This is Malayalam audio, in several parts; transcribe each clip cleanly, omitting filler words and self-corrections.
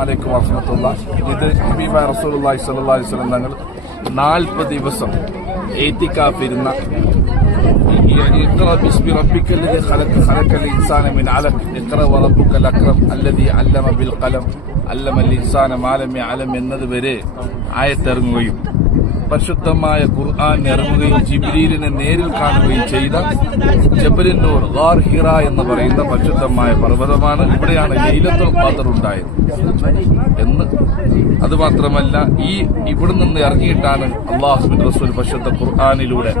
അലൈക്കും വറഹ്മത്തുള്ളാഹി. ഇത് ഹബീബായ റസൂലുള്ളാഹി സ്വല്ലല്ലാഹു അലൈഹി വസല്ലം തങ്ങൾ 40 ദിവസം എത്തിക്കാഫിരുന്ന اقرأ باسم ربك الذي خلق الإنسان من علق اقرأ وربك الأكرم الذي علم بالقلم علم الإنسان ما لم يعلم എന്നതുവരെ ആയത്തിറങ്ങുകയും പരിശുദ്ധമായ ഖുർആൻ ഇറങ്ങുകയും ജിബ്രീലിനെ നേരിൽ കാണുകയും ചെയ്ത ജബലുൻ നൂർ ഗാർ ഹിറ എന്ന് പറയുന്ന പരിശുദ്ധമായ പർവ്വതമാണ്. ഇവിടെയാണ് ലൈലത്തുൽ ഖദ്ർ ഉണ്ടായത് എന്ന്. അതുമാത്രമല്ല, ഇവിടെ നിന്ന് ഇറങ്ങിയിട്ടാണ് അല്ലാഹുവിന്റെ റസൂൽ പരിശുദ്ധ ഖുർആനിലൂടെ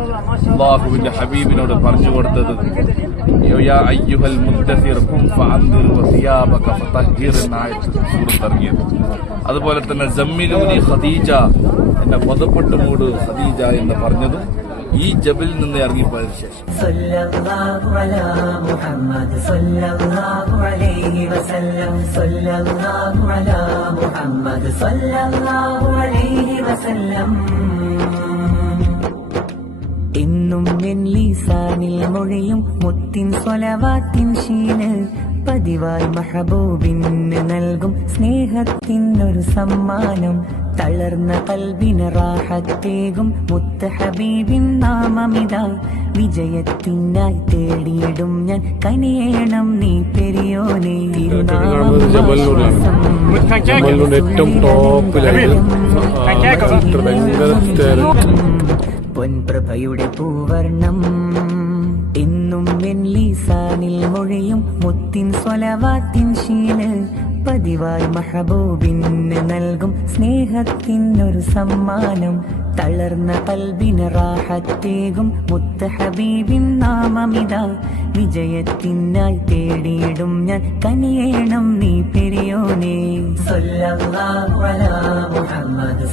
അല്ലാഹുവിന്റെ ഹബീബിനോട് പറഞ്ഞു കൊടുത്തത്, യാ അയ്യുഹൽ മുദ്ദസിർ ഖും ഫഅൻദിർ വസിയാബക ഫതഹിർ എന്ന സൂറത്ത് ഇറങ്ങിയത്. അതുപോലെ തന്നെ സമ്മിലൂനി ഖദീജ, എന്നെ പുതപ്പെട്ട് മൂട് ഖദീജ എന്ന് പറഞ്ഞതും ഈ ജബലിൽ നിന്ന് ഇറങ്ങിപ്പോയതിനു ശേഷം. സല്ലല്ലാഹു അലാ മുഹമ്മദ് സല്ലല്ലാഹു അലൈഹി വസല്ലം സല്ലല്ലാഹു അലാ മുഹമ്മദ് സല്ലല്ലാഹു അലൈഹി വസല്ലം. എന്നും എൻ ലിസാനിൽ മൊഴിയും മുത്തിൻ സ്വലവാത്തിൻ ശീല്, പതിവായി മഹബൂബിന് നൽകും സ്നേഹത്തിനൊരു സമ്മാനം. തളർന്ന കൽബിന് റാഹത്തേകും മുത്ത് ഹബീബിൻ നാമമിതാ. വിജയത്തിനായി തേടിയിടും ഞാൻ കനിയേണം നീ പെരിയോനെ. പൊൻപ്രഭയുടെ പൂവർണം എന്നും എൻ ലിസാനിൽ മൊഴിയും മുത്തിൻ സ്വലവാത്തിൻ ശീല്, പതിവായി മഹബൂബിന് നൽകും സ്നേഹത്തിനൊരു സമ്മാനം. തളർന്ന കൽബിന് റാഹത്തേകും മുത്ത് ഹബീബിൻ നാമമിതാ. വിജയത്തിനായി തേടിയിടും ഞാൻ കനിയേണം നീ പെരിയോനെ. സല്ലല്ലാഹു അലാ മുഹമ്മദ്